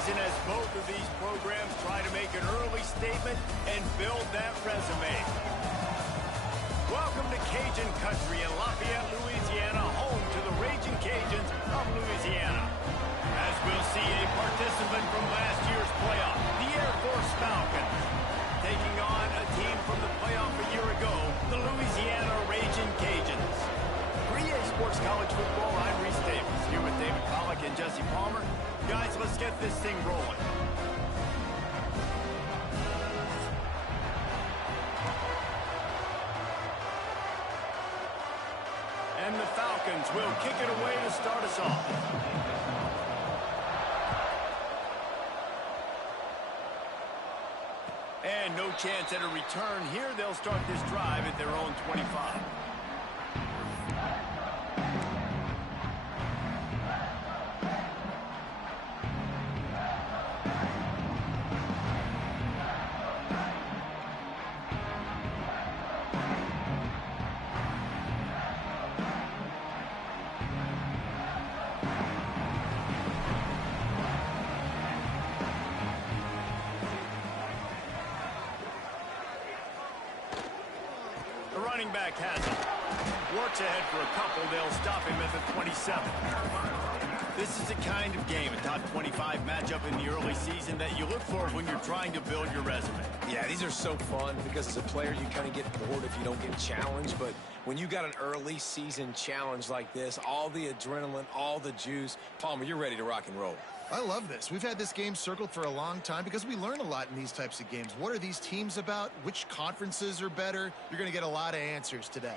season as both of these programs try to make an early statement and build that resume. Welcome to Cajun Country in Lafayette, Louisiana, home to the Raging Cajuns of Louisiana. As we'll see a participant from last year's playoff, the Air Force Falcons, taking on a team from the playoff a year ago, the Louisiana Raging Cajuns. For EA Sports College Football, I'm Reese Davis, here with David Pollack and Jesse Palmer. Guys, let's get this thing rolling. And the Falcons will kick it away to start us off. And no chance at a return here. They'll start this drive at their own 25. Running back has it. Works ahead for a couple. They'll stop him at the 27. This is the kind of game, a top 25 matchup in the early season, that you look for when you're trying to build your resume. Yeah, these are so fun because as a player, you kind of get bored if you don't get challenged. But when you got an early season challenge like this, all the adrenaline, all the juice, Palmer, you're ready to rock and roll. I love this. We've had this game circled for a long time because we learn a lot in these types of games. What are these teams about? Which conferences are better? You're going to get a lot of answers today.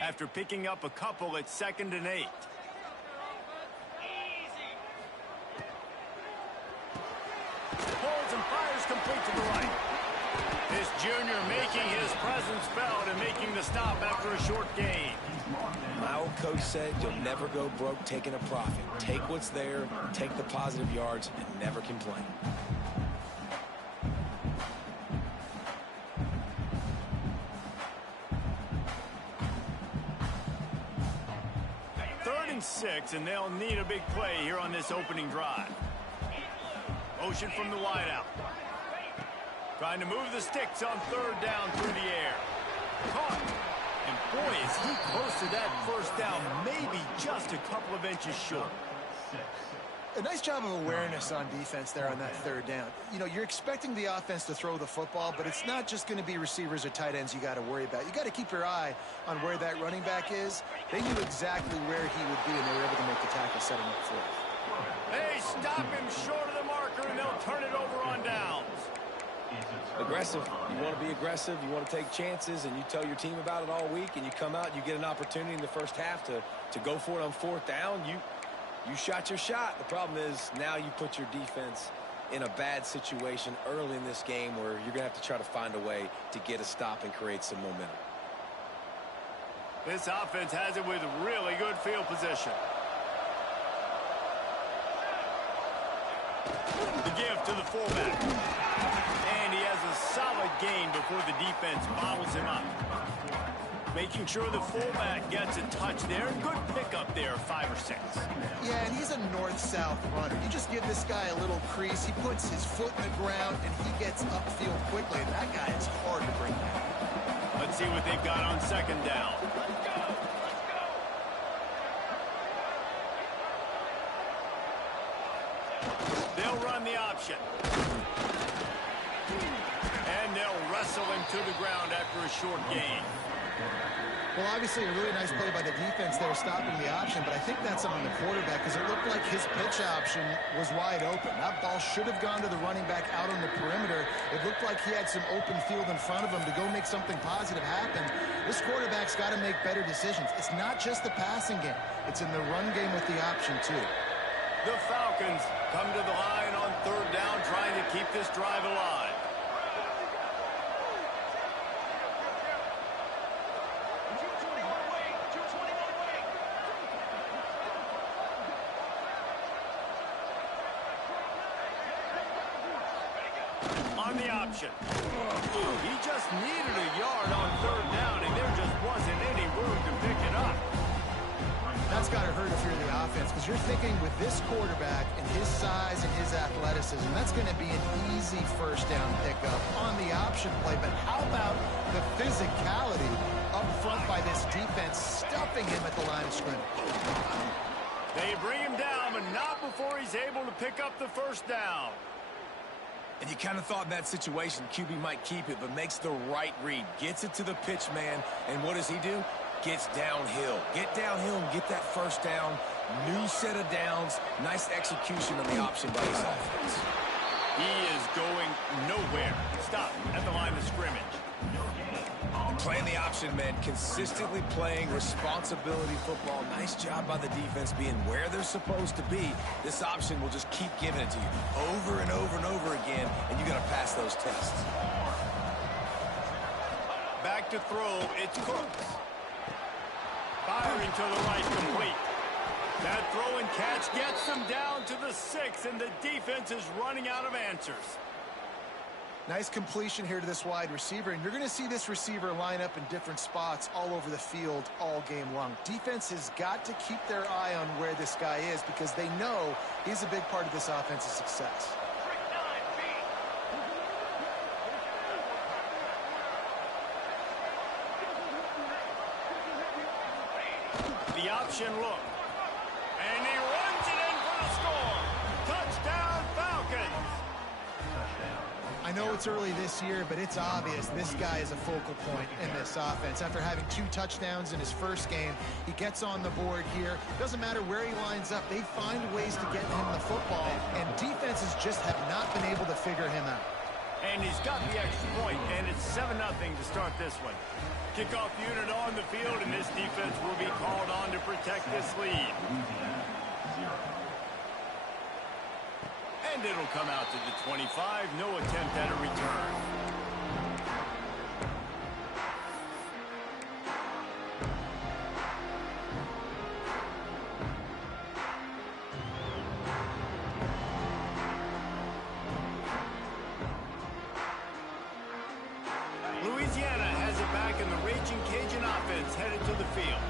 After picking up a couple, it's 2nd and 8. Pulls and fires complete to the right. This junior making his presence felt and making the stop after a short gain. My old coach said you'll never go broke taking a profit. Take what's there, take the positive yards, and never complain. Third and 6, and they'll need a big play here on this opening drive. Motion from the wideout. Trying to move the sticks on 3rd down through the air. Caught. And boy, is he close to that first down, maybe just a couple of inches short. A nice job of awareness on defense there on that 3rd down. You know, you're expecting the offense to throw the football, but it's not just going to be receivers or tight ends you got to worry about. You got to keep your eye on where that running back is. They knew exactly where he would be, and they were able to make the tackle, setting up for it. They stop him short of the marker, and they'll turn it over on downs. Aggressive. You want to be aggressive. You want to take chances, and you tell your team about it all week, and you come out and you get an opportunity in the first half to go for it on 4th down. You shot your shot. The problem is now you put your defense in a bad situation early in this game where you're going to have to try to find a way to get a stop and create some momentum. This offense has it with really good field position. The give to the fullback. And he has a solid gain before the defense bottles him up. Making sure the fullback gets a touch there. Good pickup there, 5 or 6. Yeah, and he's a north-south runner. You just give this guy a little crease. He puts his foot in the ground, and he gets upfield quickly. And that guy is hard to bring down. Let's see what they've got on 2nd down. They'll run the option. And they'll wrestle him to the ground after a short gain. Well, obviously a really nice play by the defense there, stopping the option, but I think that's on the quarterback because it looked like his pitch option was wide open. That ball should have gone to the running back out on the perimeter. It looked like he had some open field in front of him to go make something positive happen. This quarterback's got to make better decisions. It's not just the passing game. It's in the run game with the option, too. The Falcons come to the line on 3rd down, trying to keep this drive alive. On the option. He just needed a yard on third down, and there just wasn't any room to pick it up. That's got to hurt if you're the offense, because you're thinking with this quarterback and his size and his athleticism, that's going to be an easy first down pickup on the option play. But how about the physicality up front by this defense, stuffing him at the line of scrimmage? They bring him down, but not before he's able to pick up the first down. And you kind of thought in that situation QB might keep it, but makes the right read. Gets it to the pitch man, and what does he do? Gets downhill. Get downhill and get that first down. New set of downs. Nice execution on the option by his offense. He is going nowhere. Stop at the line of scrimmage. Playing the option, man. Consistently playing responsibility football. Nice job by the defense being where they're supposed to be. This option will just keep giving it to you over and over and over again, and you got to pass those tests. Back to throw. It's Cooks. Firing to the right, complete. That throw and catch gets them down to the 6, and the defense is running out of answers. Nice completion here to this wide receiver, and you're going to see this receiver line up in different spots all over the field all game long. Defense has got to keep their eye on where this guy is, because they know he's a big part of this offense's success. The option look. And he runs it in for the score. Touchdown, Falcons. I know it's early this year, but it's obvious this guy is a focal point in this offense. After having 2 touchdowns in his first game, he gets on the board here. Doesn't matter where he lines up, they find ways to get him the football, and defenses just have not been able to figure him out. And he's got the extra point, and it's 7-0 to start this one. Kickoff unit on the field, and this defense will be called on to protect this lead. And it'll come out to the 25. No attempt at a return. Louisiana has it back, and the Raging Cajun offense headed to the field.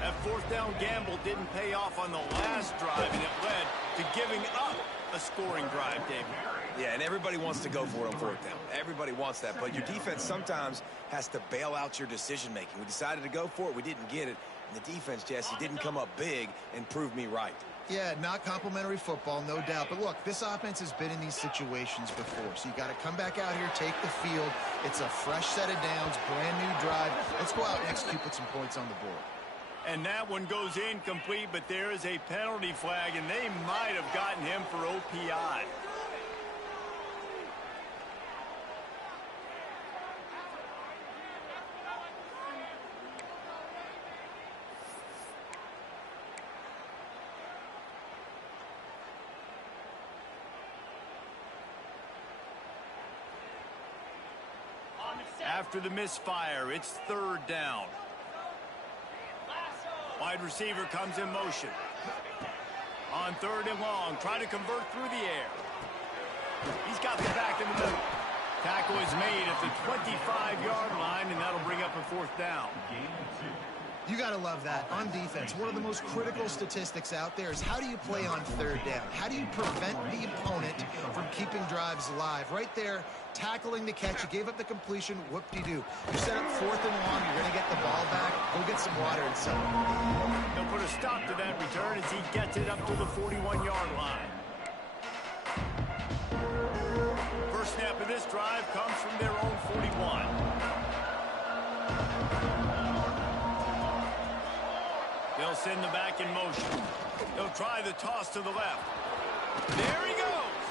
That fourth down gamble didn't pay off on the last drive, and it led to giving up a scoring drive, David. Yeah, and everybody wants to go for it on fourth down. Everybody wants that, but your defense sometimes has to bail out your decision-making. We decided to go for it. We didn't get it. And the defense, Jesse, didn't come up big and prove me right. Yeah, not complimentary football, no doubt. But look, this offense has been in these situations before. So you got to come back out here, take the field. It's a fresh set of downs, brand new drive. Let's go out and execute, put some points on the board. And that one goes incomplete, but there is a penalty flag, and they might have gotten him for OPI. After the misfire, it's third down. Wide receiver comes in motion. On third and long, trying to convert through the air. He's got the back in the middle. Tackle is made at the 25-yard line, and that'll bring up a fourth down. You got to love that. On defense, one of the most critical statistics out there is how do you play on third down? How do you prevent the opponent from keeping drives alive? Right there, tackling the catch. You gave up the completion. Whoop-de-doo. You set up fourth and long. You're going to get the ball back. Go get some water and settle. They'll put a stop to that return as he gets it up to the 41-yard line. First snap of this drive comes from their own 41. They'll send the back in motion. They'll try the toss to the left. There he goes.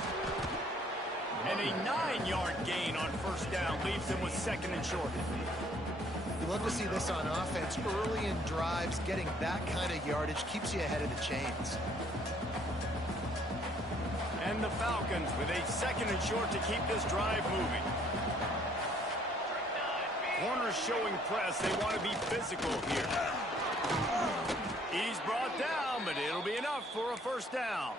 And a 9-yard gain on first down leaves them with second and short. You love to see this on offense. Early in drives, getting that kind of yardage keeps you ahead of the chains. And the Falcons with a second and short to keep this drive moving. Corners showing press. They want to be physical here. He's brought down, but it'll be enough for a first down.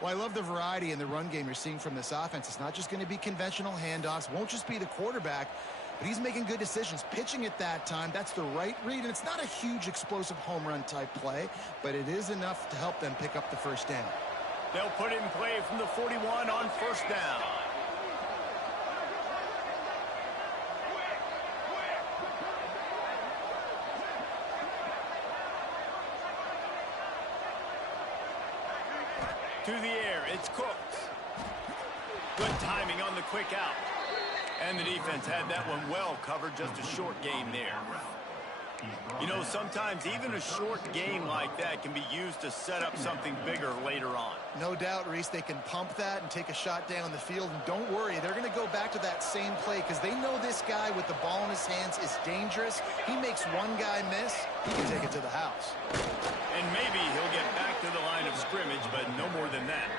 Well, I love the variety in the run game you're seeing from this offense. It's not just going to be conventional handoffs, won't just be the quarterback, but he's making good decisions. Pitching at that time, that's the right read, and it's not a huge explosive home run type play, but it is enough to help them pick up the first down. They'll put it in play from the 41 on first down. To the air, it's Cooks. Good timing on the quick out. And the defense had that one well covered, just a short game there. You know, sometimes even a short game like that can be used to set up something bigger later on. No doubt, Reese, they can pump that and take a shot down the field. And don't worry, they're going to go back to that same play because they know this guy with the ball in his hands is dangerous. He makes one guy miss, he can take it to the house. And maybe he'll get back to the line of scrimmage, but no more than that.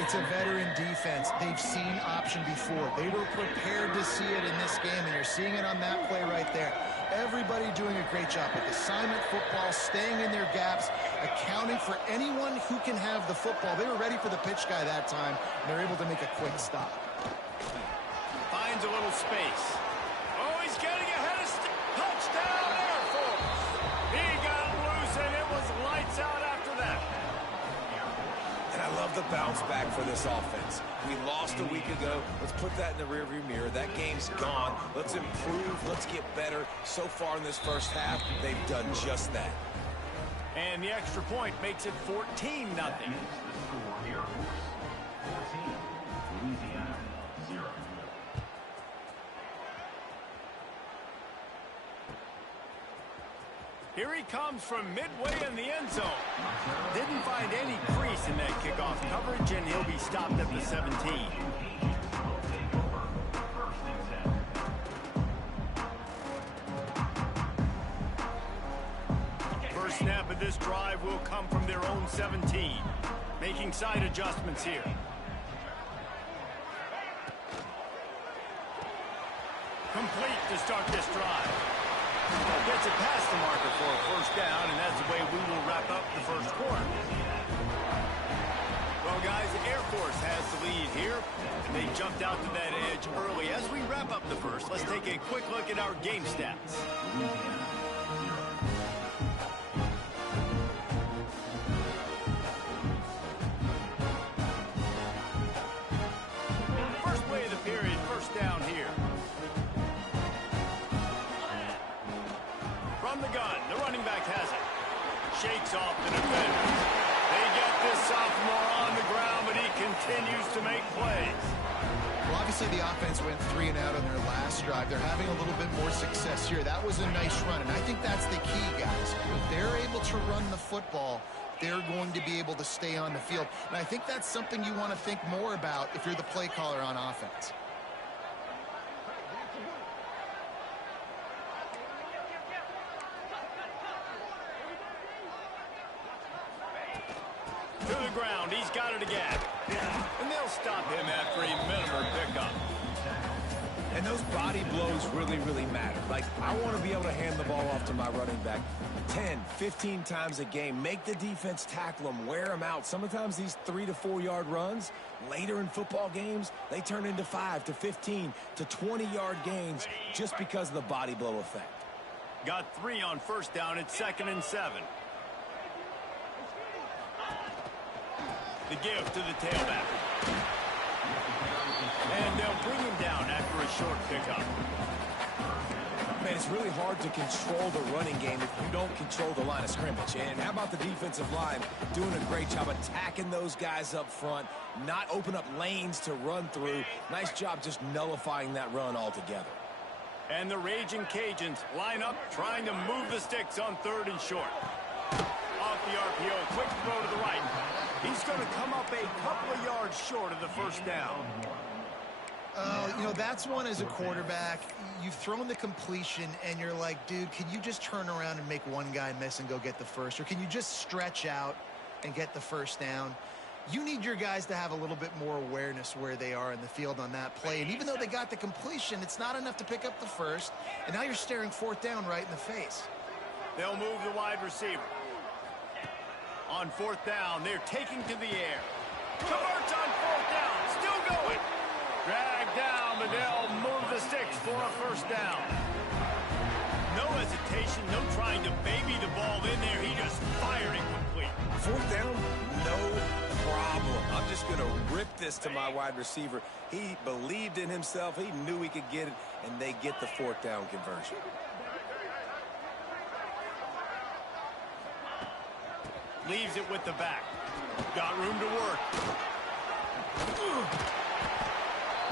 It's a veteran defense. They've seen option before. They were prepared to see it in this game, and you're seeing it on that play right there. Everybody doing a great job with assignment football, staying in their gaps, accounting for anyone who can have the football. They were ready for the pitch guy that time, and they're able to make a quick stop. Finds a little space. Oh, he's getting ahead of touchdown, Air Force. He got loose, and it was lights out after that. And I love the bounce back for this offense. We lost a week ago. Let's put that in the rearview mirror. That game's gone. Let's improve. Let's get better. So far in this first half, they've done just that. And the extra point makes it 14-0. Here he comes from midway in the end zone. Didn't find any crease in that kickoff coverage, and he'll be stopped at the 17. First snap of this drive will come from their own 17. Making side adjustments here. Complete to start this drive. Gets it past the marker for a first down, and that's the way we will wrap up the first quarter. Well, guys, Air Force has the lead here. They jumped out to that edge early. As we wrap up the first, let's take a quick look at our game stats. First play of the period, first down here. From the gun, the running back has it. Shakes off the defender. They get this sophomore on the ground, but he continues to make plays. Well, obviously the offense went 3 and out on their last drive. They're having a little bit more success here. That was a nice run, and I think that's the key, guys. If they're able to run the football, they're going to be able to stay on the field. And I think that's something you want to think more about if you're the play caller on offense. To the ground, he's got it again. And they'll stop him after a minimum pickup. And those body blows really, really matter. Like, I want to be able to hand the ball off to my running back 10, 15 times a game. Make the defense tackle them, wear them out. Sometimes these 3 to 4 yard runs, later in football games, they turn into 5 to 15 to 20 yard gains just because of the body blow effect. Got 3 on first down. It's 2nd and 7. The give to the tailback. And they'll bring him down after a short pickup. Man, it's really hard to control the running game if you don't control the line of scrimmage. And how about the defensive line doing a great job attacking those guys up front, not open up lanes to run through. Nice job just nullifying that run altogether. And the Raging Cajuns line up, trying to move the sticks on 3rd and short. Off the RPO, quick throw to the right. He's going to come up a couple of yards short of the first down. You know, that's one as a quarterback. You've thrown the completion, and you're like, dude, can you just turn around and make one guy miss and go get the first? Or can you just stretch out and get the first down? You need your guys to have a little bit more awareness where they are in the field on that play. And even though they got the completion, it's not enough to pick up the first. And now you're staring 4th down right in the face. They'll move the wide receiver. On fourth down, they're taking to the air. Converts on fourth down. Still going. Dragged down, but they'll move the sticks for a first down. No hesitation, no trying to baby the ball in there. He just fired it complete. Fourth down, no problem. I'm just going to rip this to my wide receiver. He believed in himself. He knew he could get it, and they get the fourth down conversion. Leaves it with the back. Got room to work.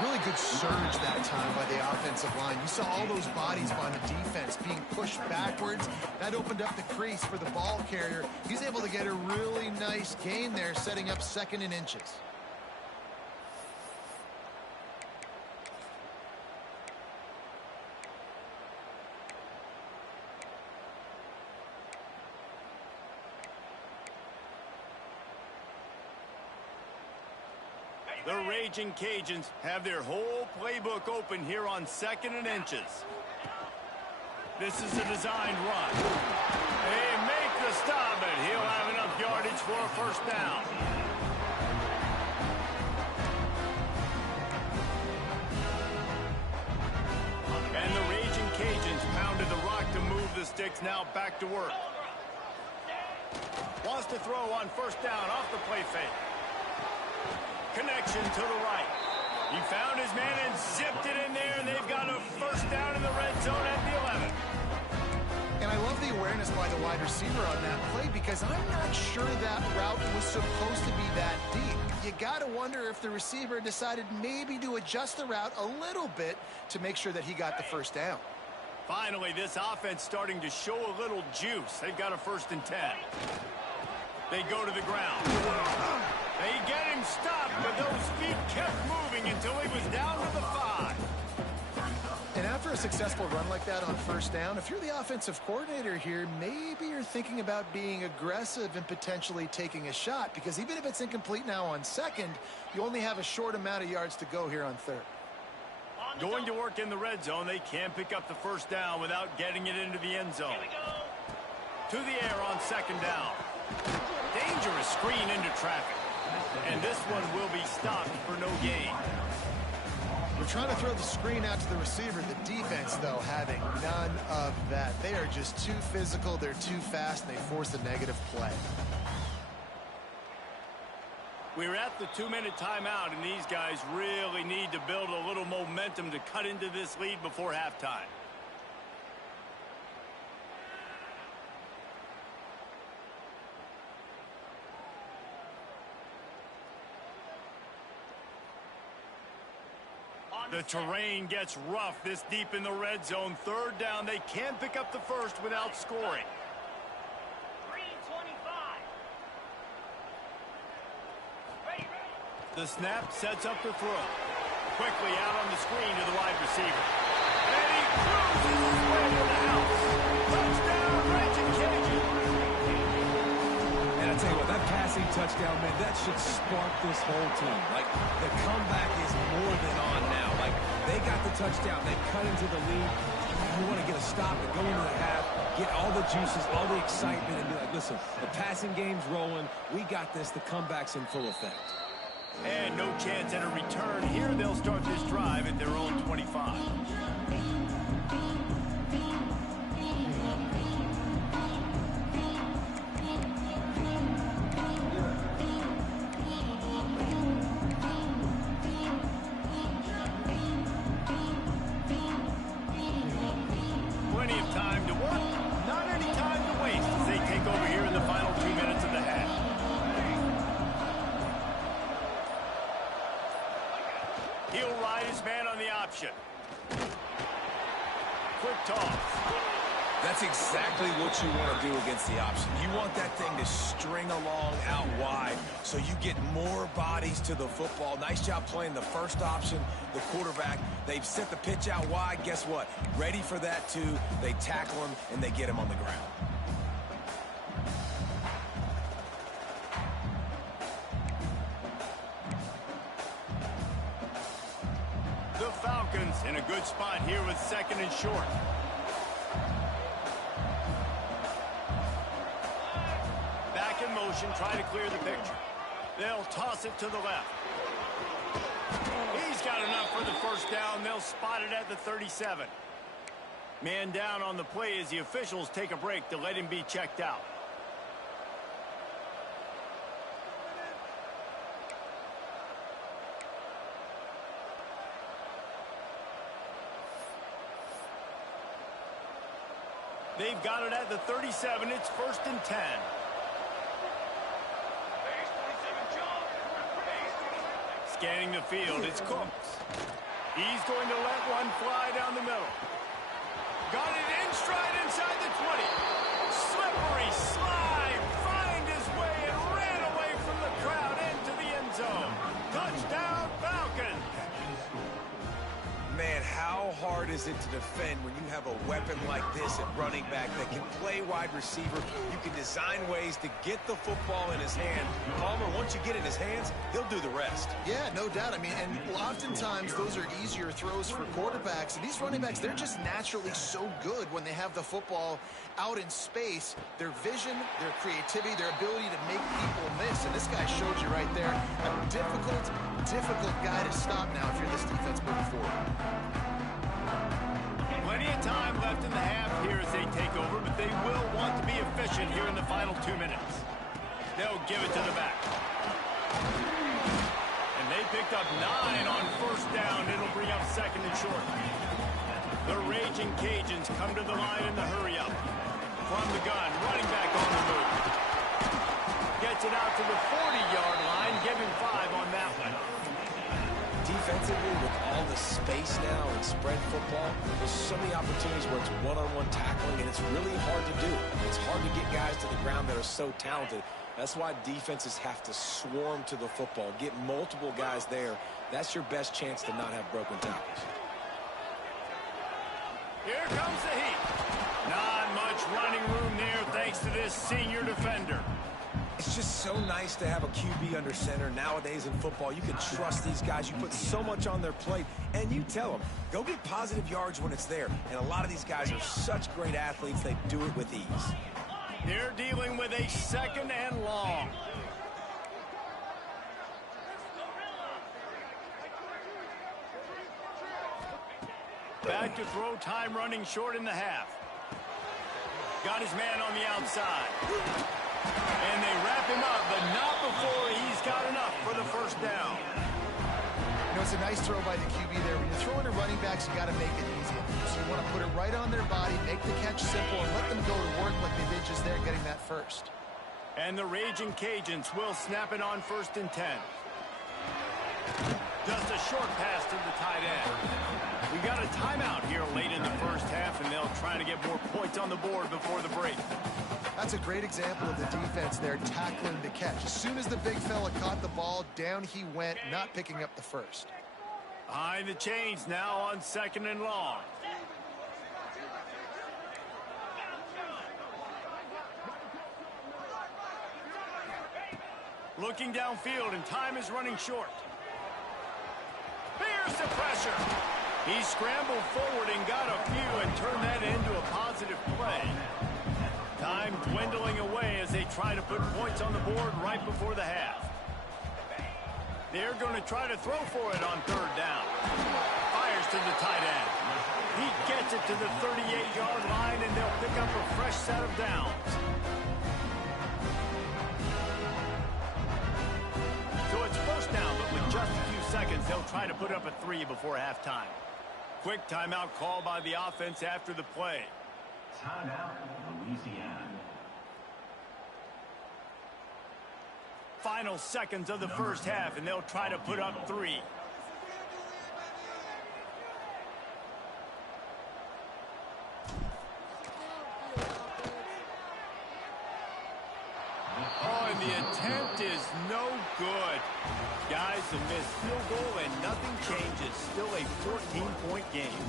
Really good surge that time by the offensive line. You saw all those bodies by the defense being pushed backwards. That opened up the crease for the ball carrier. He's able to get a really nice gain there, setting up 2nd and inches. The Raging Cajuns have their whole playbook open here on 2nd and inches. This is a designed run. They make the stop, but he'll have enough yardage for a first down. And the Raging Cajuns pounded the rock to move the sticks, now back to work. Wants to throw on first down off the play fake. Connection to the right. He found his man and zipped it in there, and they've got a first down in the red zone at the 11. And I love the awareness by the wide receiver on that play because I'm not sure that route was supposed to be that deep. You got to wonder if the receiver decided maybe to adjust the route a little bit to make sure that he got the first down. Finally, this offense starting to show a little juice. They've got a 1st and 10. They go to the ground. They get him stopped, but those feet kept moving until he was down to the 5. And after a successful run like that on first down, if you're the offensive coordinator here, maybe you're thinking about being aggressive and potentially taking a shot, because even if it's incomplete now on 2nd, you only have a short amount of yards to go here on 3rd. Going to work in the red zone. They can't pick up the first down without getting it into the end zone. To the air on 2nd down. Dangerous screen into traffic. And this one will be stopped for no gain. We're trying to throw the screen out to the receiver. The defense, though, having none of that. They are just too physical. They're too fast, and they force a negative play. We're at the 2-minute timeout, and these guys really need to build a little momentum to cut into this lead before halftime. The terrain gets rough this deep in the red zone. 3rd down. They can't pick up the first without scoring. 3:25. The snap sets up the throw. Quickly out on the screen to the wide receiver. And he cruises his way to the house. Touchdown, Raging Cajun. And I tell you what, that passing touchdown, man, that should spark this whole team. Like, the comeback is more than on now. Like, they got the touchdown. They cut into the lead. You want to get a stop and go into the half, get all the juices, all the excitement, and be like, listen, the passing game's rolling. We got this. The comeback's in full effect. And no chance at a return here. They'll start this drive at their own 25. Plenty of time to work. Not any time to waste as they take over here in the final 2 minutes of the half. He'll ride his man on the option. Quick toss. That's exactly what you want to do against the option. You want that thing to string along out wide so you get more bodies to the football. Nice job playing the first option, the quarterback. They've set the pitch out wide. Guess what? Ready for that, too. They tackle him, and they get him on the ground. The Falcons in a good spot here with 2nd and short. Back in motion. motion, try to clear the picture. They'll toss it to the left. He's got enough for the first down. They'll spot it at the 37. Man down on the play as the officials take a break to let him be checked out. They've got it at the 37. It's 1st and 10. Scanning the field, it's Cooks. He's going to let one fly down the middle. Got it in stride inside the 20. Slippery slide, find his way and ran away from the crowd into the end zone. Touchdown, Falcons. Man, how hard is it to defend when you have a weapon like this at running back that can play wide receiver? You can design ways to get the football in his hand. Palmer, once you get it in his hands, he'll do the rest. Yeah, no doubt. I mean, and oftentimes those are easier throws for quarterbacks. And these running backs, they're just naturally so good when they have the football out in space. Their vision, their creativity, their ability to make people miss. And this guy showed you right there. A difficult guy to stop now if you're this defense moving forward. Plenty of time left in the half here as they take over, but they will want to be efficient here in the final 2 minutes. They'll give it to the back. And they picked up 9 on first down. It'll bring up 2nd and short. The Raging Cajuns come to the line in the hurry-up. From the gun, running back on the move. Gets it out to the 40-yard line. Give him 5 on that one. Defensively, with all the space now and spread football, there's so many opportunities where it's one-on-one tackling, and it's really hard to do. It's hard to get guys to the ground that are so talented. That's why defenses have to swarm to the football, get multiple guys there. That's your best chance to not have broken tackles. Here comes the heat. Not much running room there thanks to this senior defender. It's just so nice to have a QB under center. Nowadays in football, you can trust these guys. You put so much on their plate, and you tell them, go get positive yards when it's there. And a lot of these guys are such great athletes, they do it with ease. They're dealing with a 2nd and long. Back to throw, time running short in the half. Got his man on the outside. And they wrap him up, but not before he's got enough for the first down. You know, it's a nice throw by the QB there. When you're throwing to running backs, you got to make it easy. So you want to put it right on their body, make the catch simple, and let them go to work like they did just there getting that first. And the Raging Cajuns will snap it on 1st and 10. Just a short pass to the tight end. We got a timeout here late in the first half, and they'll try to get more points on the board before the break. That's a great example of the defense there tackling the catch. As soon as the big fella caught the ball, down he went, not picking up the first. Behind the chains now on 2nd and long. Looking downfield, and time is running short. Here's the pressure. He scrambled forward and got a few and turned that into a positive play. Time dwindling away as they try to put points on the board right before the half. They're going to try to throw for it on 3rd down. Fires to the tight end. He gets it to the 38-yard line, and they'll pick up a fresh set of downs. So it's 1st down, but with just a few seconds, they'll try to put up a 3 before halftime. Quick timeout call by the offense after the play. Timeout, Louisiana. Final seconds of the first half, and they'll try to put up 3. Oh, and the attempt is no good. Guys, a missed field goal, and nothing changes. Still a 14-point game.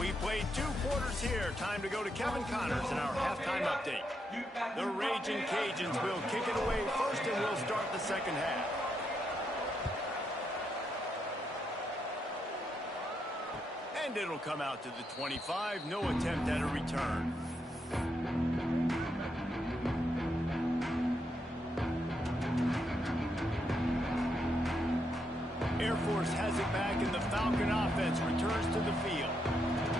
We played 2 quarters here. Time to go to Kevin Connors in our halftime update. The Raging Cajuns will kick it away first, and we'll start the second half. And it'll come out to the 25. No attempt at a return. Force has it back, and the Falcon offense returns to the field.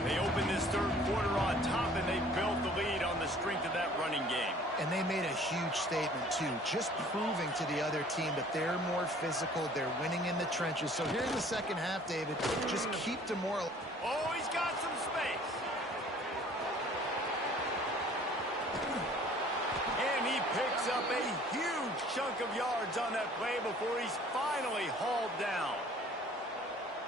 They open this third quarter on top, and they built the lead on the strength of that running game. And they made a huge statement, too, just proving to the other team that they're more physical, they're winning in the trenches. So here in the second half, David, just keep the moral. Oh, he's got some space. And he picks up a huge chunk of yards on that play before he's finally hauled down.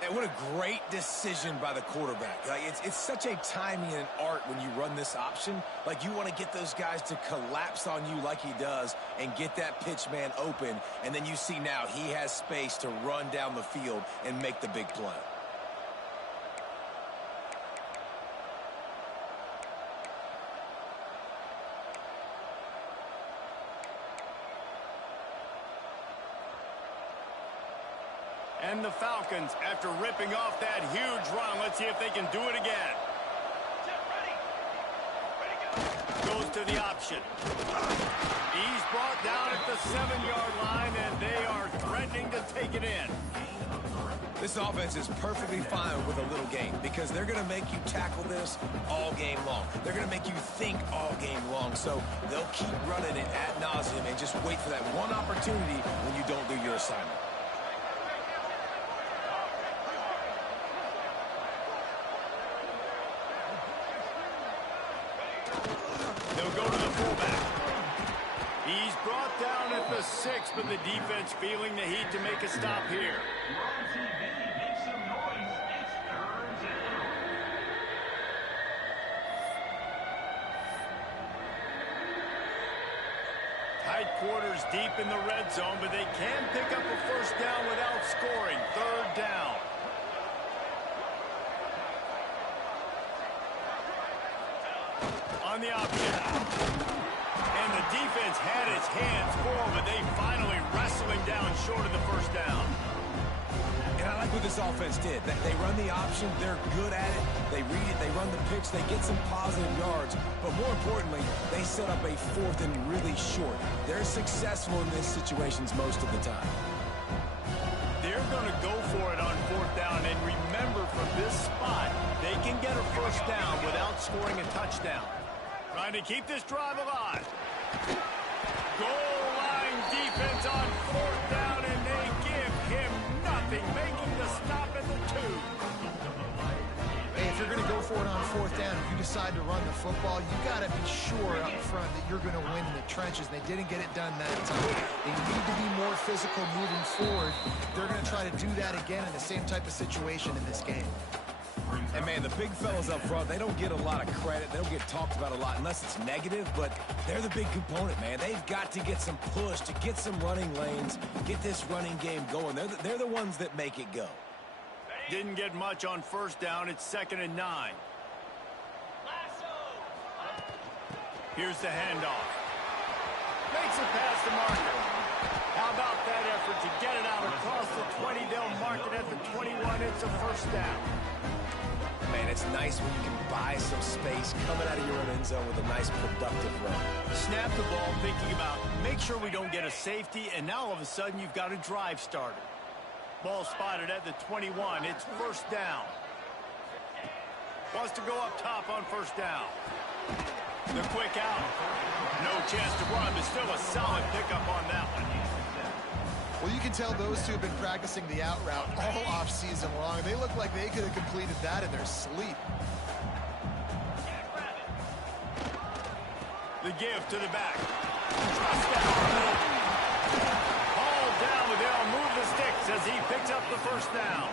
And what a great decision by the quarterback. Like, it's such a timing and art when you run this option. Like, you want to get those guys to collapse on you like he does and get that pitch man open. And then you see now he has space to run down the field and make the big play. And the Falcons, after ripping off that huge run, let's see if they can do it again. Goes to the option. He's brought down at the 7-yard line, and they are threatening to take it in. This offense is perfectly fine with a little game because they're going to make you tackle this all game long. They're going to make you think all game long. So they'll keep running it ad nauseum and just wait for that one opportunity when you don't do your assignment. They'll go to the fullback. He's brought down at the 6, but the defense feeling the heat to make a stop here. Tight quarters deep in the red zone, but they can pick up a first down without scoring. Third down. On the option. And the defense had its hands full, but they finally wrestle him down short of the first down. And I like what this offense did. They run the option. They're good at it. They read it. They run the pitch. They get some positive yards. But more importantly, they set up a fourth and really short. They're successful in these situations most of the time. They're going to go for it on fourth down. And remember, from this spot, they can get a first down without scoring a touchdown. Trying to keep this drive alive. Goal line defense on fourth down, and they give him nothing, making the stop at the 2. Hey, if you're going to go for it on fourth down, if you decide to run the football, you got to be sure up front that you're going to win in the trenches. They didn't get it done that time. They need to be more physical moving forward. They're going to try to do that again in the same type of situation in this game. And, man, the big fellas up front, they don't get a lot of credit. They don't get talked about a lot unless it's negative, but they're the big component, man. They've got to get some push to get some running lanes, get this running game going. They're the ones that make it go. Didn't get much on first down. It's 2nd and 9. Here's the handoff. Makes it past the marker. How about that effort to get it out across the 20? They'll mark it at the 21. It's a first down. Man, it's nice when you can buy some space coming out of your own end zone with a nice productive run. Snap the ball, thinking about make sure we don't get a safety, and now all of a sudden you've got a drive started. Ball spotted at the 21. It's first down. Wants to go up top on first down. The quick out. No chance to run, but still a solid pickup on that one. Well, you can tell those two have been practicing the out route all off-season long. They look like they could have completed that in their sleep. The give to the back. Hauled down, but they'll move the sticks as he picks up the first down.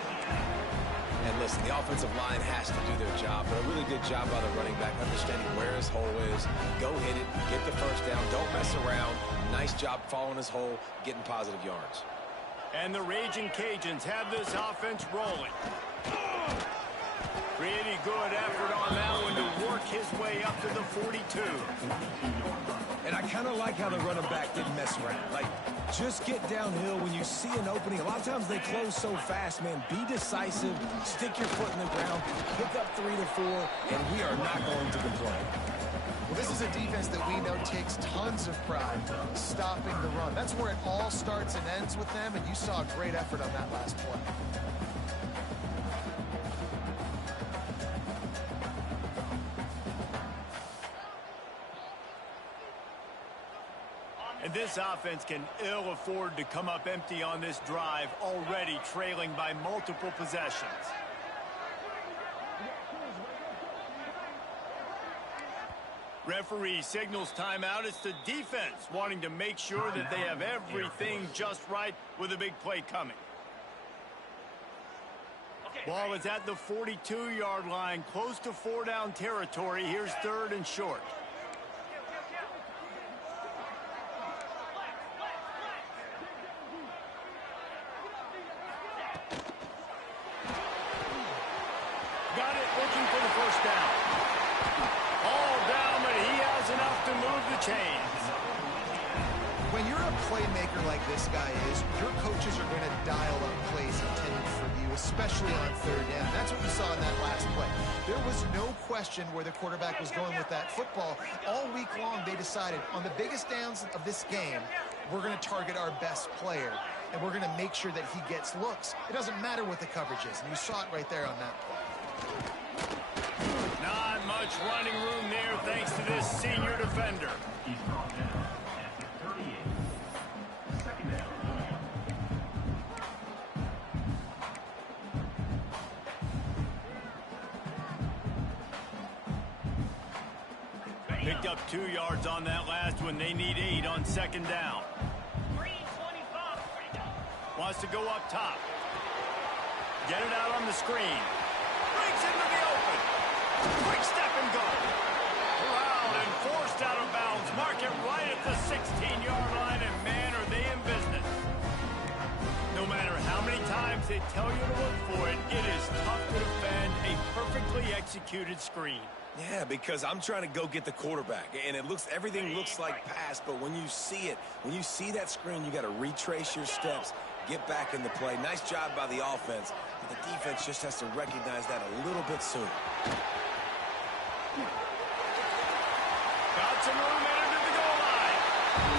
And listen, the offensive line has to do their job, but a really good job by the running back understanding where his hole is. Go hit it, get the first down, don't mess around. Nice job following his hole, getting positive yards. And the Raging Cajuns have this offense rolling. Pretty good effort on that one to work his way up to the 42. And I kind of like how the running back didn't mess around. Like, just get downhill when you see an opening. A lot of times they close so fast, man. Be decisive, stick your foot in the ground, pick up 3 to 4, and we are not going to complain. Well, This is a defense that we know takes tons of pride stopping the run. That's where it all starts and ends with them, and you saw a great effort on that last play. And this offense can ill afford to come up empty on this drive, already trailing by multiple possessions. Referee signals timeout. It's the defense wanting to make sure that they have everything just right with a big play coming. Ball is at the 42-yard line, close to 4-down territory. Here's 3rd and short. Got it, looking for the first down. All down, but he has enough to move the chains. When you're a playmaker like this guy is, your coaches are going to dial up plays intended for you, especially on 3rd down. That's what we saw in that last play. There was no question where the quarterback was going with that football. All week long, they decided on the biggest downs of this game, we're going to target our best player, and we're going to make sure that he gets looks. It doesn't matter what the coverage is, and you saw it right there on that play. Not much running room there thanks to this senior defender. He's brought down at the 38. 2nd down. Picked up 2 yards on that last one. They need 8 on 2nd down. Wants to go up top. Get it out on the screen. Breaks into the open. Quick step and go. Corralled and forced out of bounds. Mark it right at the 16-yard line, and man, are they in business. No matter how many times they tell you to look for it, it is tough to defend a perfectly executed screen. Yeah, because I'm trying to go get the quarterback, and everything looks like pass, but when you see it, when you see that screen, you got to retrace your steps, get back in the play. Nice job by the offense, but the defense just has to recognize that a little bit sooner. Got some room into the goal line.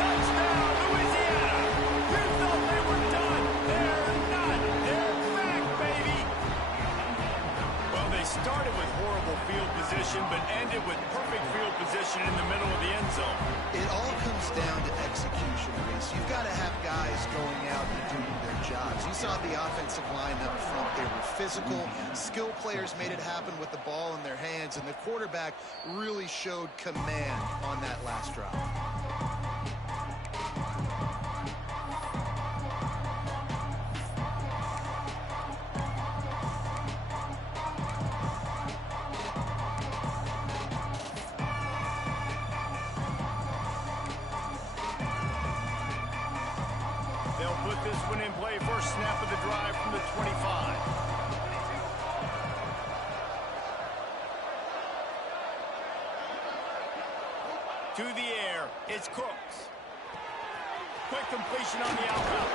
Touchdown, Louisiana. You thought they were done. They're not. They're back, baby. Well, they started with horrible field position, but ended with perfect field position in the middle of the end zone. It all comes down to execution, Reese. You've got to have guys going out and doing their jobs. You saw the offensive line up front. They were physical. Skill players made it happen with the ball in their hands, and the quarterback really showed command on that last drive. They'll put this one in play. First snap of the drive from the 25. To the air, it's Cooks. Quick completion on the out route.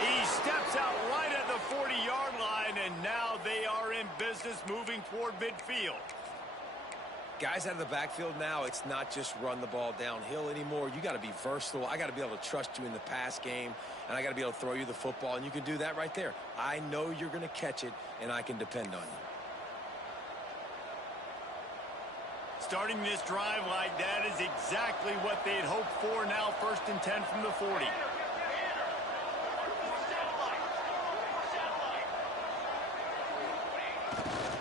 He steps out right at the 40-yard line, and now they are in business moving toward midfield. Guys out of the backfield now, it's not just run the ball downhill anymore. You got to be versatile. I got to be able to trust you in the pass game, and I got to be able to throw you the football, and you can do that right there. I know you're going to catch it, and I can depend on you. Starting this drive like that is exactly what they'd hoped for. Now 1st and 10 from the 40.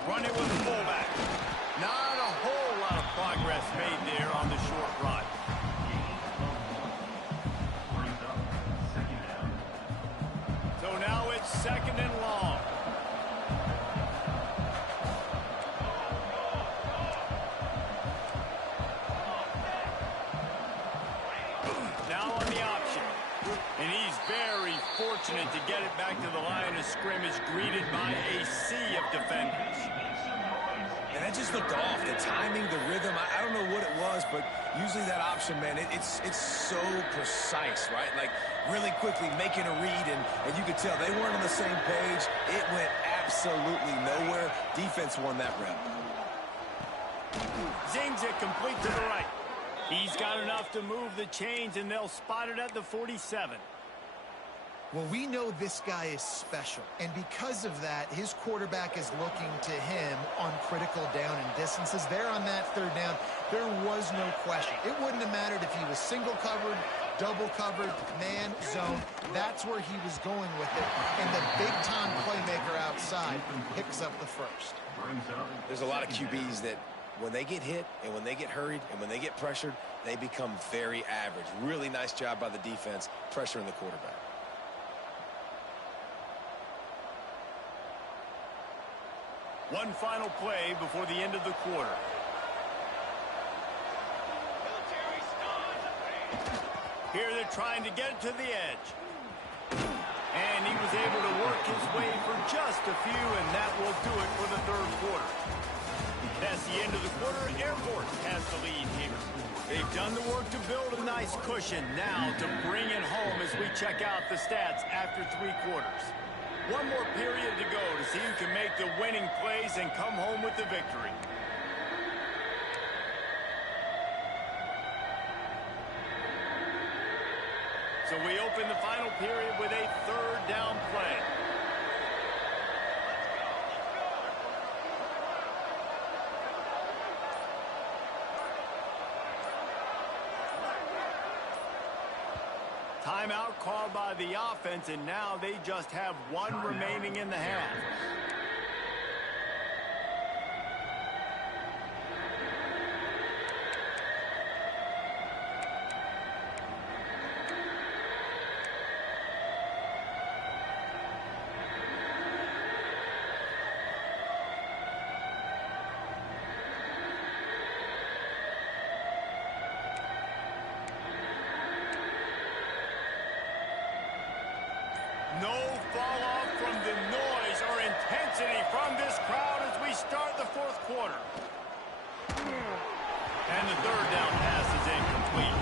Run it with the fullback. Not a whole lot of progress made there on the short run. Brings up 2nd down. So now it's 2nd and long. Now on the option. And he's very fortunate to get it back to the line of scrimmage, greeted by a sea of defenders. And that just looked off. The timing, the rhythm, I don't know what it was, but usually that option, man, it's so precise, right? Like really quickly making a read, and you could tell they weren't on the same page. It went absolutely nowhere. Defense won that rep. Zings it complete to the right. He's got enough to move the chains, and they'll spot it at the 47. Well, we know this guy is special, and because of that, his quarterback is looking to him on critical down and distances. There on that third down, there was no question. It wouldn't have mattered if he was single covered, double covered, man, zone. That's where he was going with it, and the big-time playmaker outside picks up the first. There's a lot of QBs that when they get hit and when they get hurried and when they get pressured, they become very average. Really nice job by the defense pressuring the quarterback. One final play before the end of the quarter. Here they're trying to get it to the edge. And he was able to work his way for just a few, and that will do it for the third quarter. That's the end of the quarter. Air Force has the lead here. They've done the work to build a nice cushion. Now to bring it home as we check out the stats after 3 quarters. One more period to go to see who can make the winning plays and come home with the victory. So we open the final period with a third down play. Timeout called by the offense, and now they just have one remaining in the half. No fall off from the noise or intensity from this crowd as we start the fourth quarter. And the third down pass is incomplete.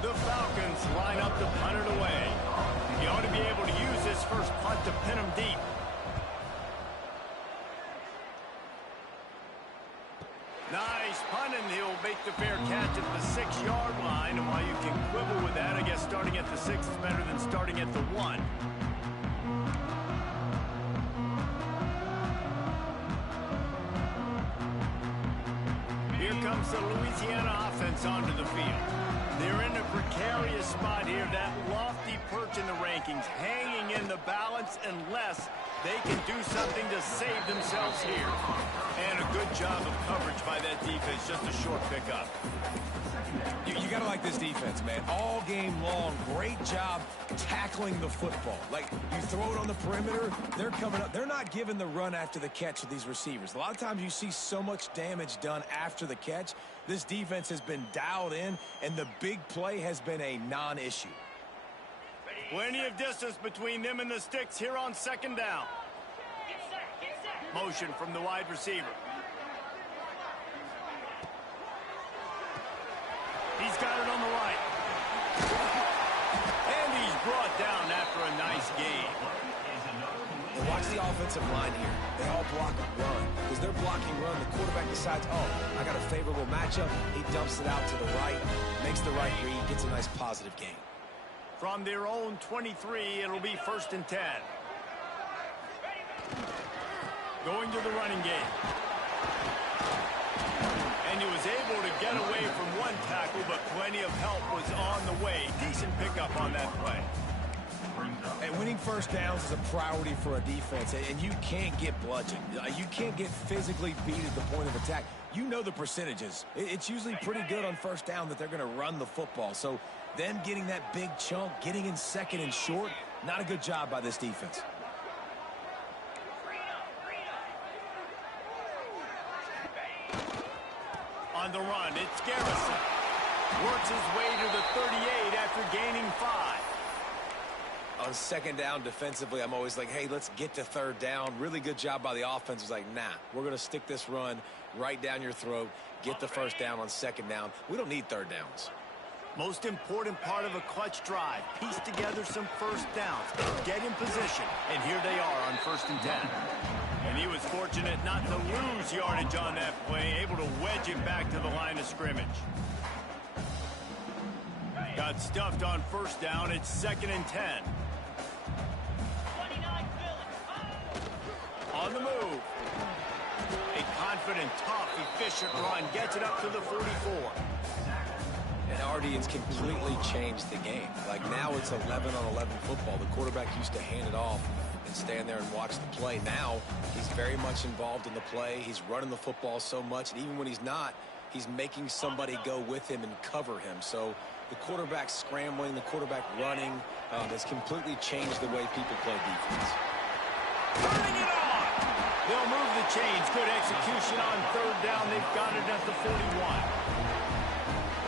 The Falcons line up to punt it away. You ought to be able to use this first punt to pin them deep. Nice punt, and he'll make the fair catch at the 6-yard line. And while you can quibble with that, I guess starting at the 6 is better than starting at the 1. Here comes the Louisiana offense onto the field. They're in a precarious spot here, that lofty perch in the rankings, hanging in the balance unless they can do something to save themselves here. And a good job of coverage by that defense, just a short pickup. You got to like this defense, man. All game long, great job tackling the football. Like, you throw it on the perimeter, they're coming up. They're not giving the run after the catch with these receivers. A lot of times you see so much damage done after the catch. This defense has been dialed in, and the big play has been a non-issue. Plenty of distance between them and the sticks here on second down. Motion from the wide receiver. He's got it on the right. And he's brought down after a nice game. And watch the offensive line here. They all block run. Because they're blocking run, the quarterback decides, oh, I got a favorable matchup. He dumps it out to the right, makes the right read, gets a nice positive gain. From their own 23, it'll be 1st and 10. Going to the running game. And he was able to get away from one tackle, but plenty of help was on the way. Decent pickup on that play. And winning first downs is a priority for a defense, and you can't get bludgeoned. You can't get physically beat at the point of attack. You know the percentages. It's usually pretty good on first down that they're going to run the football. So them getting that big chunk, getting in second and short, not a good job by this defense. On the run, it's Garrison. Works his way to the 38 after gaining 5. On second down defensively, I'm always like, hey, let's get to third down. Really good job by the offense. It's like, nah, we're going to stick this run right down your throat, get the first down on second down. We don't need third downs. Most important part of a clutch drive, piece together some first downs, get in position, and here they are on 1st and 10. And he was fortunate not to lose yardage on that play, able to wedge it back to the line of scrimmage. Got stuffed on 1st down, it's 2nd and 10. On the move. A confident, tough, efficient run gets it up to the 44. And Artie, it's completely changed the game. Like now it's 11-on-11 football. The quarterback used to hand it off and stand there and watch the play. Now he's very much involved in the play. He's running the football so much, and even when he's not, he's making somebody go with him and cover him. So the quarterback scrambling, the quarterback running has completely changed the way people play defense. Turning it on! They'll move the chains. Good execution on 3rd down. They've got it at the 41.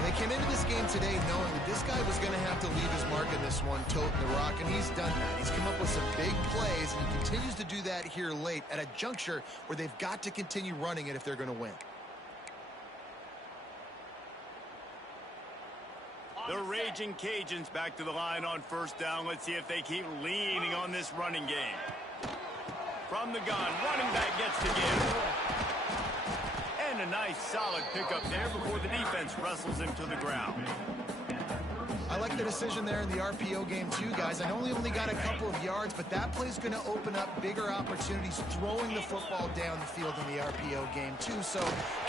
They came into this game today knowing that this guy was going to have to leave his mark in this one, toting the rock, and he's done that. He's come up with some big plays, and he continues to do that here late at a juncture where they've got to continue running it if they're going to win. The Raging Cajuns back to the line on 1st down. Let's see if they keep leaning on this running game. From the gun, running back gets the give. And a nice solid pickup there before the defense wrestles him to the ground. I like the decision there in the RPO game too, guys. I know he only got a couple of yards, but that play's going to open up bigger opportunities throwing the football down the field in the RPO game too. So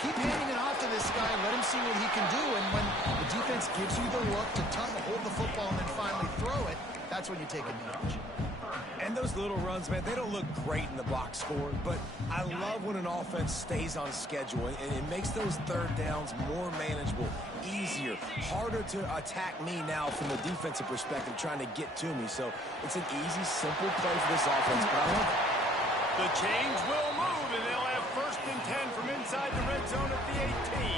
keep handing it off to this guy and let him see what he can do. And when the defense gives you the look to hold the football and then finally throw it, that's when you take advantage. And those little runs, man, they don't look great in the box score, but I love when an offense stays on schedule, and it makes those 3rd downs more manageable, easier, harder to attack me now from the defensive perspective trying to get to me. So it's an easy, simple play for this offense, but I love it. The chains will move, and they'll have 1st and 10 from inside the red zone at the 18.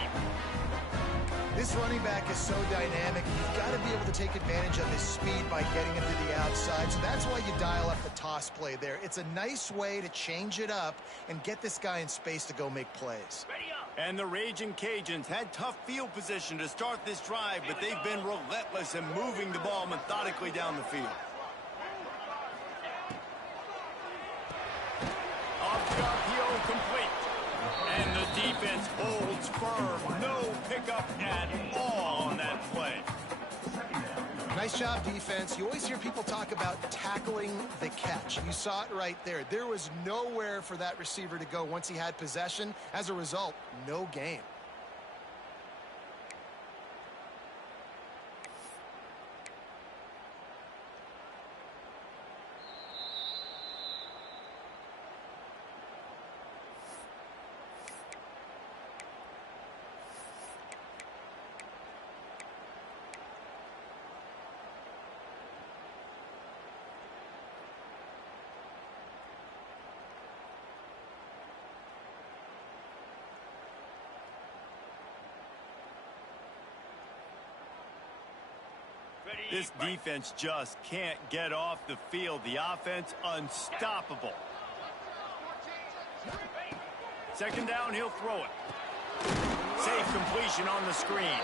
This running back is so dynamic. You've got to be able to take advantage of his speed by getting him to the outside. So that's why you dial up the toss play there. It's a nice way to change it up and get this guy in space to go make plays. And the Raging Cajuns had tough field position to start this drive, but they've been relentless in moving the ball methodically down the field. Off the RPO complete. And the defense holds firm. No pickup at all on that play. Nice job, defense. You always hear people talk about tackling the catch. You saw it right there. There was nowhere for that receiver to go once he had possession. As a result, no gain. This defense just can't get off the field. The offense unstoppable. 2nd down, he'll throw it. Safe completion on the screen.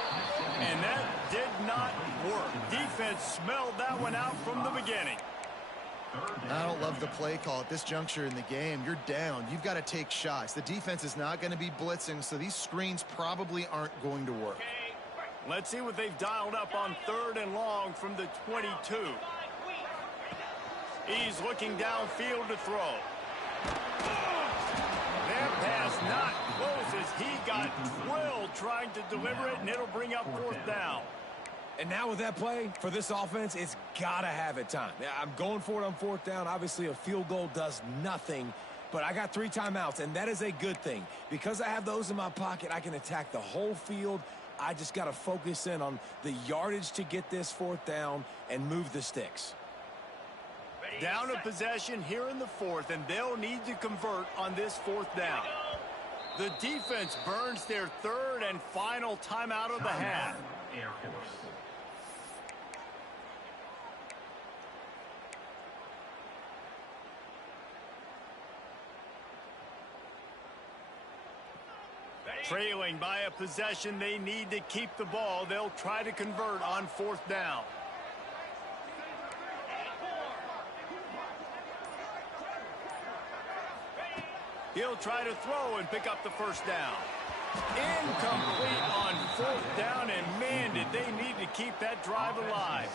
And that did not work. Defense smelled that one out from the beginning. I don't love the play call at this juncture in the game. You're down. You've got to take shots. The defense is not going to be blitzing, so these screens probably aren't going to work. Let's see what they've dialed up on 3rd and long from the 22. He's looking downfield to throw. That pass not close as he got drilled trying to deliver it, and it'll bring up 4th down. And now with that play, for this offense, it's got to have it time. Yeah, I'm going for it on 4th down. Obviously, a field goal does nothing, but I got 3 timeouts, and that is a good thing. Because I have those in my pocket, I can attack the whole field. I just got to focus in on the yardage to get this 4th down and move the sticks. Down a possession here in the 4th, and they'll need to convert on this 4th down. The defense burns their 3rd and final timeout of the half. Air Force. Trailing by a possession, they need to keep the ball. They'll try to convert on 4th down. He'll try to throw and pick up the 1st down. Incomplete on 4th down, and man, did they need to keep that drive alive.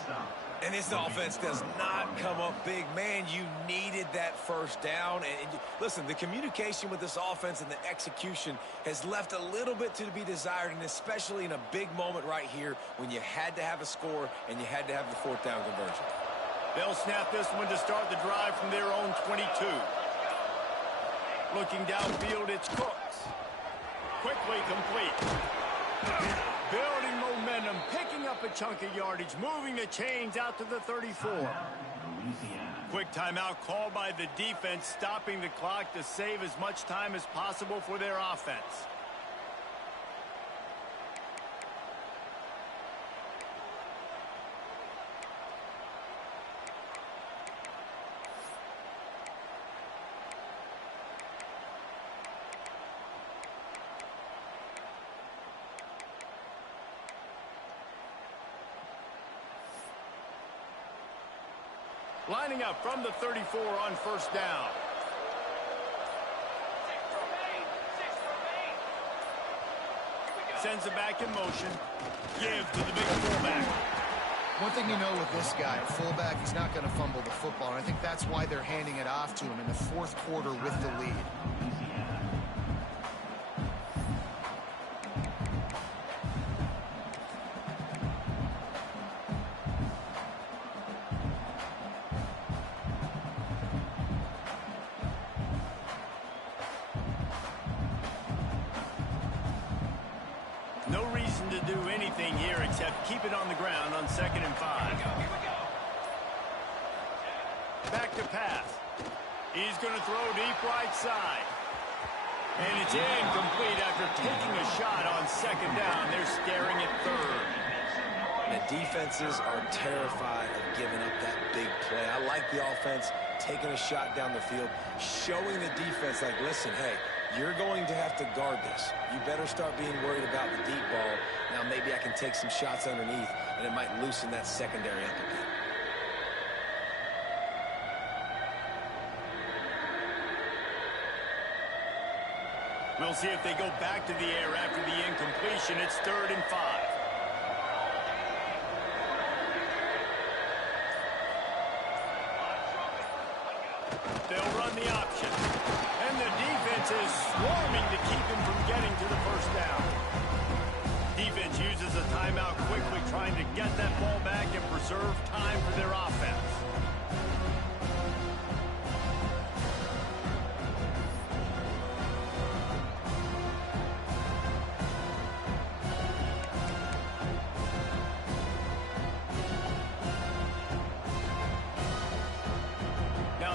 And this offense does not come up big. Man, you needed that 1st down. And listen, the communication with this offense and the execution has left a little bit to be desired, and especially in a big moment right here when you had to have a score and you had to have the 4th down conversion. They'll snap this one to start the drive from their own 22. Looking downfield, it's Cooks. Quickly complete. Building momentum, picking up a chunk of yardage, moving the chains out to the 34. Quick timeout called by the defense, stopping the clock to save as much time as possible for their offense. Lining up from the 34 on 1st down. Sends it back in motion. Give to the big fullback. One thing you know with this guy, fullback, he's not going to fumble the football. And I think that's why they're handing it off to him in the 4th quarter with the lead. No reason to do anything here except keep it on the ground on 2nd and 5. Back to pass. He's going to throw deep right side. And it's incomplete after taking a shot on 2nd down. They're staring at 3rd. The defenses are terrified of giving up that big play. I like the offense taking a shot down the field, showing the defense like, listen, hey, you're going to have to guard this. You better start being worried about the deep ball. Now maybe I can take some shots underneath, and it might loosen that secondary up a bit. We'll see if they go back to the air after the incompletion. It's 3rd and 5. They'll run the option. And the defense is swarming to keep him from getting to the 1st down. Defense uses a timeout quickly, trying to get that ball back and preserve time for their offense.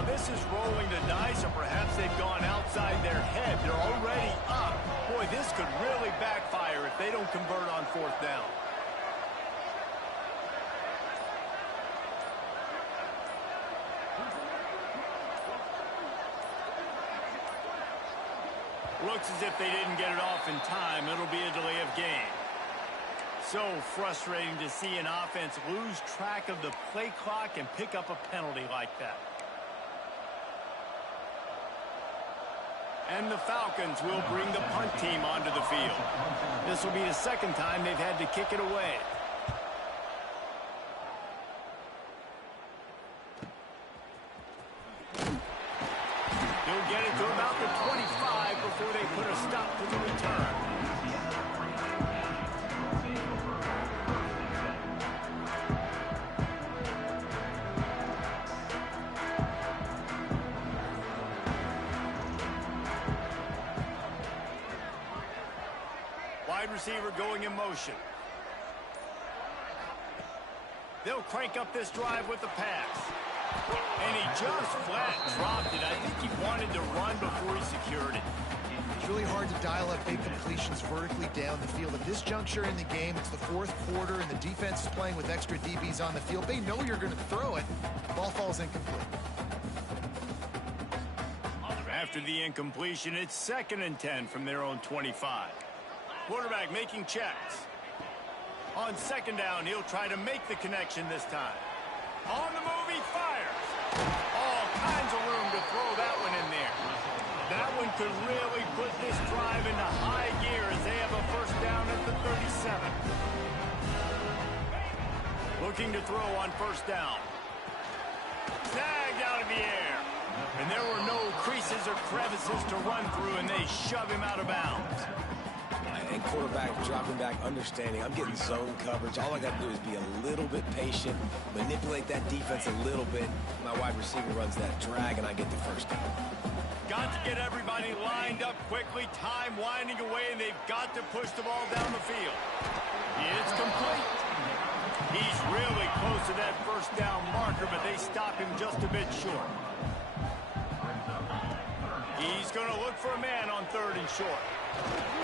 This is rolling the dice, or perhaps they've gone outside their head. They're already up. Boy, this could really backfire if they don't convert on 4th down. Looks as if they didn't get it off in time. It'll be a delay of game. So frustrating to see an offense lose track of the play clock and pick up a penalty like that. And the Falcons will bring the punt team onto the field. This will be the 2nd time they've had to kick it away. He'll get it to about the 25 before they put a stop to the return. Wide receiver going in motion. They'll crank up this drive with the pass. And he just flat dropped it. I think he wanted to run before he secured it. It's really hard to dial up big completions vertically down the field. At this juncture in the game, it's the 4th quarter, and the defense is playing with extra DBs on the field. They know you're going to throw it. The ball falls incomplete. After the incompletion, it's 2nd and 10 from their own 25. Quarterback making checks. On second down, he'll try to make the connection this time. On the move, he fires. All kinds of room to throw that one in there. That one could really put this drive into high gear as they have a first down at the 37. Looking to throw on first down. Snagged out of the air. And there were no creases or crevices to run through, and they shove him out of bounds. And quarterback dropping back, understanding I'm getting zone coverage. All I got to do is be a little bit patient, manipulate that defense a little bit. My wide receiver runs that drag, and I get the first down. Got to get everybody lined up quickly. Time winding away, and they've got to push the ball down the field. It's complete. He's really close to that first down marker, but they stop him just a bit short. He's going to look for a man on third and short.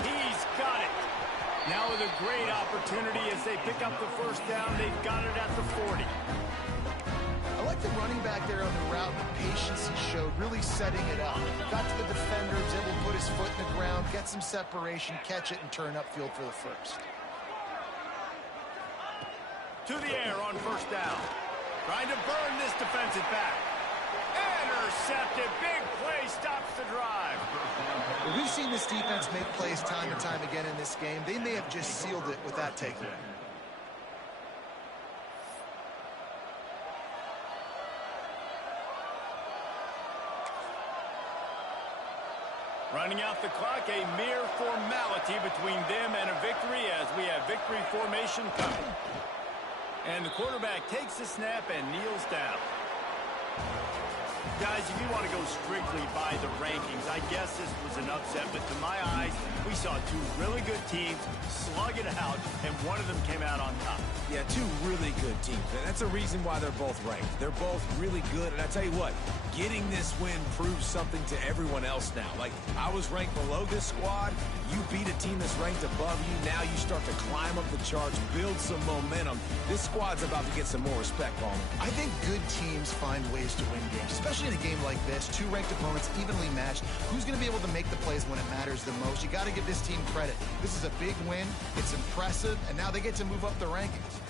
He's got it. Now with a great opportunity as they pick up the first down, they've got it at the 40. I like the running back there on the route, the patience he showed, really setting it up. Got to the defender, was able to put his foot in the ground, get some separation, catch it, and turn upfield for the first. To the air on first down. Trying to burn this defensive back. Intercepted. Big play stops the drive. Well, we've seen this defense make plays time and time again in this game. They may have just sealed it with that takeaway. Running out the clock, a mere formality between them and a victory as we have victory formation coming. And the quarterback takes the snap and kneels down. Guys, if you want to go strictly by the rankings, I guess this was an upset. But to my eyes, we saw two really good teams slug it out, and one of them came out on top. Yeah, two really good teams. And that's a reason why they're both ranked. They're both really good. And I tell you what, getting this win proves something to everyone else now. Like, I was ranked below this squad. You beat a team that's ranked above you. Now you start to climb up the charts, build some momentum. This squad's about to get some more respect on them. I think good teams find ways to win games, especially in a game like this. Two ranked opponents evenly matched. Who's going to be able to make the plays when it matters the most? You got to give this team credit. This is a big win. It's impressive, and now they get to move up the rankings.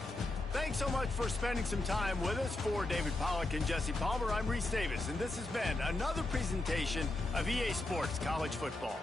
Thanks so much for spending some time with us. For David Pollack and Jesse Palmer, I'm Reese Davis, and this has been another presentation of EA Sports College Football.